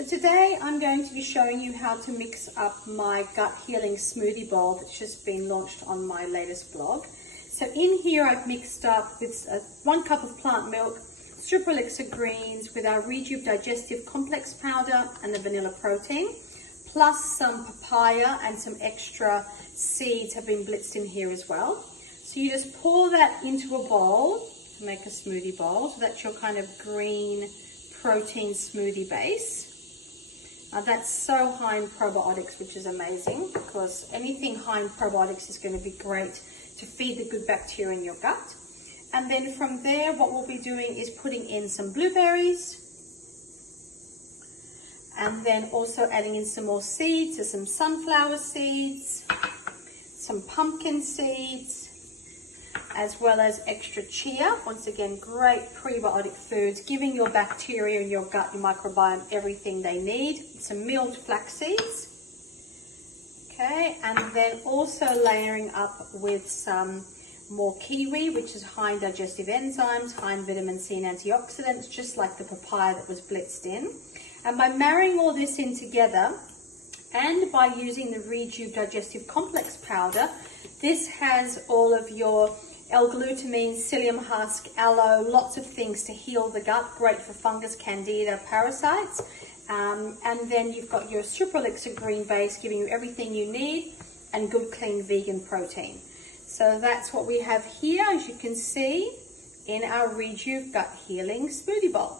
So today I'm going to be showing you how to mix up my gut healing smoothie bowl that's just been launched on my latest blog. So in here I've mixed up with 1 cup of plant milk, Super Elixir greens with our Rejuve digestive complex powder and the vanilla protein, plus some papaya and some extra seeds have been blitzed in here as well. So you just pour that into a bowl to make a smoothie bowl. So that's your kind of green protein smoothie base. That's so high in probiotics, which is amazing because anything high in probiotics is going to be great to feed the good bacteria in your gut. And then from there, what we'll be doing is putting in some blueberries and then also adding in some more seeds, so some sunflower seeds, some pumpkin seeds, as well as extra chia. Once again, great prebiotic foods, giving your bacteria in your gut, your microbiome, everything they need. Some milled flax seeds. Okay, and then also layering up with some more kiwi, which is high in digestive enzymes, high in vitamin C and antioxidants, just like the papaya that was blitzed in. And by marrying all this in together, and by using the Rejuve digestive complex powder, this has all of your L-glutamine, psyllium husk, aloe, lots of things to heal the gut, great for fungus, candida, parasites. And then you've got your Super Elixir green base, giving you everything you need, and good, clean, vegan protein. So that's what we have here, as you can see, in our Rejuve Gut Healing Smoothie Bowl.